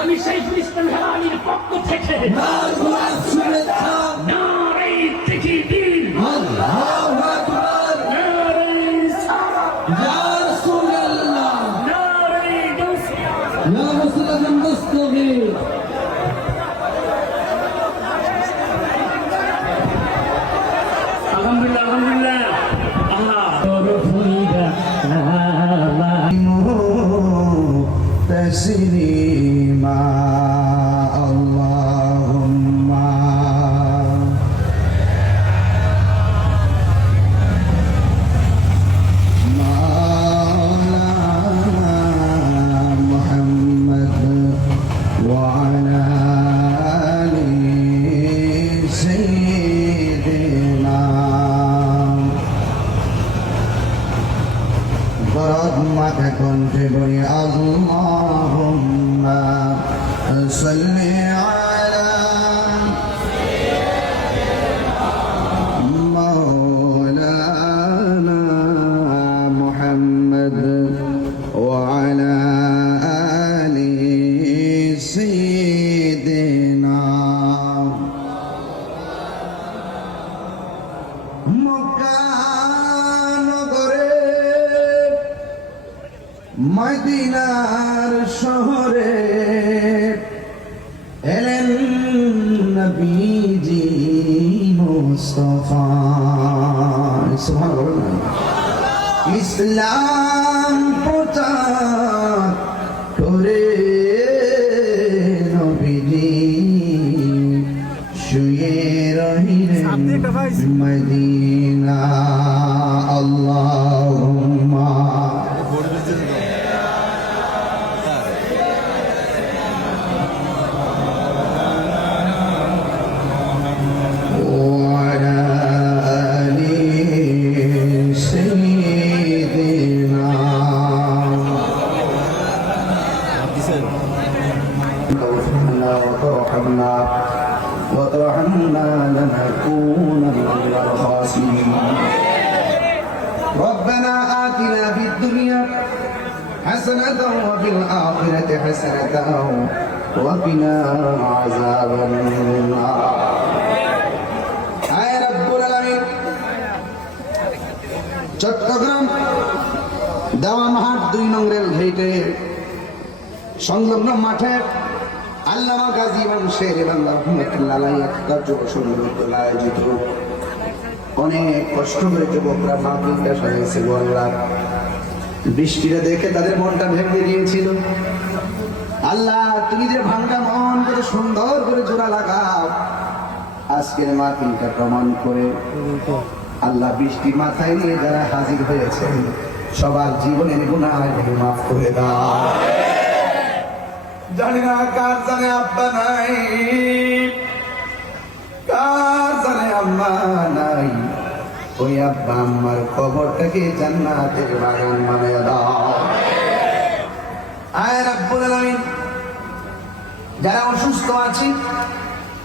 আমি সেই ফিলিস্তিন হেরানির পক্ষ থেকে تسليما اللهم مولانا محمد وعلى آل سيدنا برد ما تكون في بني الله সাল্লি আলা مولانا محمد وعلى آل سيدنا মক্কানগরে মদিনার শহরে নবীজি মুস্তফা। ইসলাম প্রচার করে নবীজি। শুয়ে রহিলেন মদিনা। আল্লাহুম্মা وترحمنا وترحمنا لنكون من الخاسرين ربنا آتنا في الدنيا حسنة وفي الآخرة حسنة وقنا عذاب النار আয় রব্বুল আলামিন চট্টগ্রাম দেওয়ানহাট দুই নং রেল ঘেটে সংলগ্ন মাঠে আল্লামা গাজী ইমাম শের এবং রহমতুল্লাহ একটা যুব সংগঠন আয়োজিত। অনেক কষ্ট করে যুবকরা মাহফিলটা সাজিয়েছিল আল্লাহ বৃষ্টিটা দেখে তাদের মনটা ভেঙে গিয়েছিল আল্লাহ, তুমি যে ভাঙ্গা মন করে সুন্দর করে জোড়া লাগাও। আজকের মা মাহফিলটা প্রমাণ করে আল্লাহ বৃষ্টি মাথায় নিয়ে যারা হাজির হয়েছে, সবার জীবনের গুণাহ মাফ করে দাও। জানি না কার জানে আব্বা নাই। কার জানে আম্মা নাই। ওই আব্বা আম্মার খবরটাকে জান্নাতের বাগান বানায় দাও। আয় রাব্বুল আলামিন। যারা অসুস্থ আছে,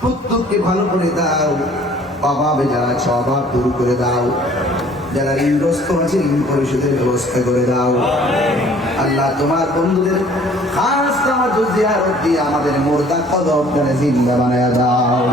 প্রত্যেককে ভালো করে দাও। অভাবে যারা আছে, অভাব দূর করে দাও। যারা ঋণগ্রস্ত আছে ঋণ পরিশোধের ব্যবস্থা করে দাও। আল্লাহ, তোমার বন্ধুদের খাস আমার জিয়ারত দিয়ে আমাদের মোর্দা কদম জিন্দা বানায় দাও।